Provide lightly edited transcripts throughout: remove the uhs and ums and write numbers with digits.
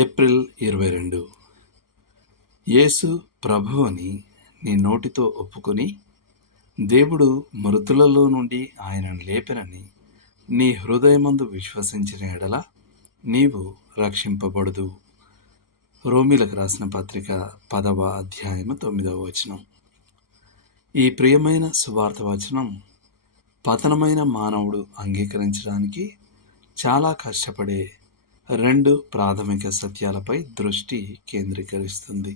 April 22. యేసు ప్రభువని నీ నోటితో ఒప్పుకొని, దేవుడు మృతులలో నుండి ఆయనను లేపెనని నీ హృదయమందు విశ్వసించిన ఎడల నీవు రక్షింపబడుదు. రోమీలకు రాసిన పత్రిక 10వ అధ్యాయము 9వ వచనం. ఈ ప్రియమైన సువార్త వచనం పతనమైన మానవుడు అంగీకరించడానికి చాలా కష్టపడే రెండు ప్రాథమిక సత్యాలపై దృష్టి కేంద్రీకరిస్తుంది.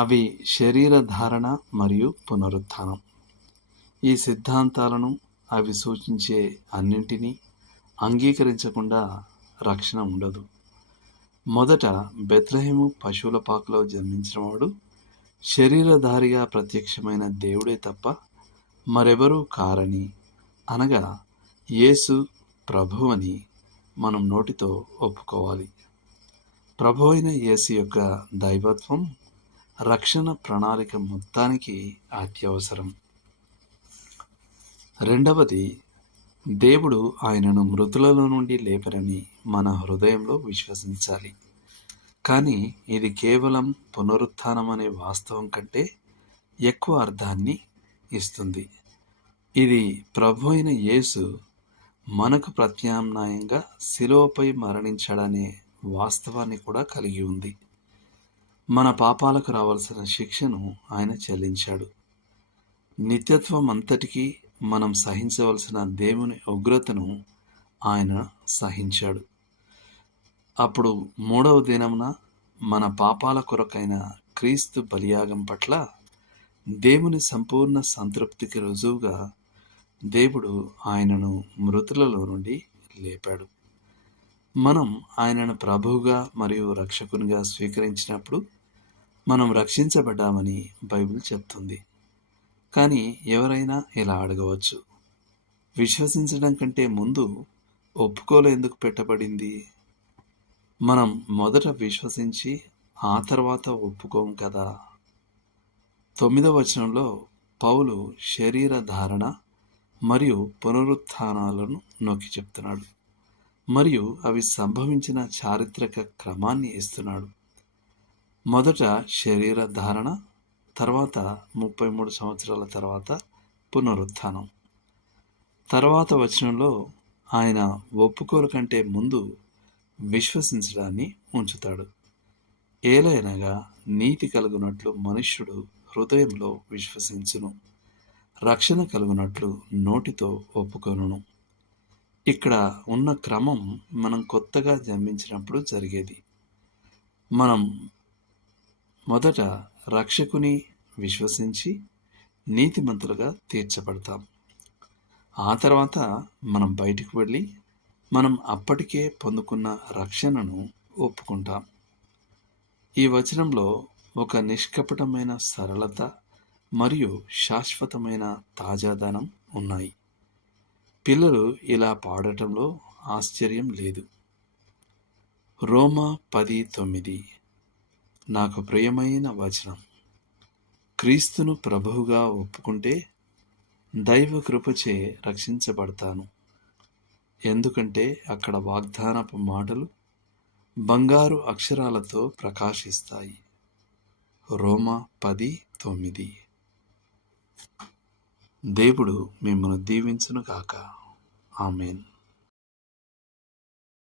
అవి శరీర ధారణ మరియు పునరుత్థానం. ఈ సిద్ధాంతాలను అవి సూచించే అన్నింటినీ అంగీకరించకుండా రక్షణ ఉండదు. మొదట బెత్లెహేము పశువుల పాకలో జన్మించినవాడు శరీరధారిగా ప్రత్యక్షమైన దేవుడే తప్ప మరెవరూ కారని, అనగా యేసు ప్రభువని మనం నోటితో ఒప్పుకోవాలి. ప్రభు అయిన యేసు యొక్క దైవత్వం రక్షణ ప్రణాళిక మొత్తానికి అత్యవసరం. రెండవది, దేవుడు ఆయనను మృతులలో నుండి లేపరని మన హృదయంలో విశ్వసించాలి. కానీ ఇది కేవలం పునరుత్థానం అనే వాస్తవం కంటే ఎక్కువ అర్థాన్ని ఇస్తుంది. ఇది ప్రభు అయిన యేసు మనకు ప్రత్యామ్నాయంగా శిలువపై మరణించాడనే వాస్తవాన్ని కూడా కలిగి ఉంది. మన పాపాలకు రావాల్సిన శిక్షను ఆయన చెల్లించాడు. నిత్యత్వం అంతటికీ మనం సహించవలసిన దేవుని ఉగ్రతను ఆయన సహించాడు. అప్పుడు మూడవ దినమున మన పాపాల కొరకైన క్రీస్తు బలియాగం పట్ల దేవుని సంపూర్ణ సంతృప్తికి రుజువుగా దేవుడు ఆయనను మృతులలో నుండి లేపాడు. మనం ఆయనను ప్రభువుగా మరియు రక్షకునిగా స్వీకరించినప్పుడు మనం రక్షించబడ్డామని బైబిల్ చెప్తుంది. కానీ ఎవరైనా ఇలా అడగవచ్చు, విశ్వసించడం కంటే ముందు ఒప్పుకోలు ఎందుకు పెట్టబడింది? మనం మొదట విశ్వసించి ఆ తర్వాత ఒప్పుకోం కదా. 9వ వచనంలో పౌలు శరీర ధారణ మరియు పునరుత్థానాలను నొక్కి చెప్తున్నాడు, మరియు అవి సంభవించిన చారిత్రక క్రమాన్ని ఇస్తున్నాడు. మొదట శరీర ధారణ, తర్వాత 33 సంవత్సరాల తర్వాత పునరుత్థానం. తర్వాత వచనంలో ఆయన ఒప్పుకోలు కంటే ముందు విశ్వసించడాన్ని ఉంచుతాడు. ఏలైనగా నీతి కలుగునట్లు మనుష్యుడు హృదయంలో విశ్వసించును, రక్షణ కలుగునట్లు నోటితో ఒప్పుకొనును. ఇక్కడ ఉన్న క్రమం మనం కొత్తగా జన్మించినప్పుడు జరిగేది. మనం మొదట రక్షకుని విశ్వసించి నీతిమంతులుగా తీర్చబడతాం. ఆ తర్వాత మనం బయటికి వెళ్ళి మనం అప్పటికే పొందుకున్న రక్షణను ఒప్పుకుంటాం. ఈ వచనంలో ఒక నిష్కపటమైన సరళత మరియు శాశ్వతమైన తాజాదనం ఉన్నాయి. పిల్లలు ఇలా పాడటంలో ఆశ్చర్యం లేదు. రోమా 10:9 నాకు ప్రియమైన వచనం. క్రీస్తును ప్రభువుగా ఒప్పుకుంటే దైవ కృపచే రక్షించబడతాను, ఎందుకంటే అక్కడ వాగ్దానపు మాటలు బంగారు అక్షరాలతో ప్రకాశిస్తాయి. రోమా 10:9. దేవుడు మిమ్మల్ని దీవించును గాక. ఆమేన్.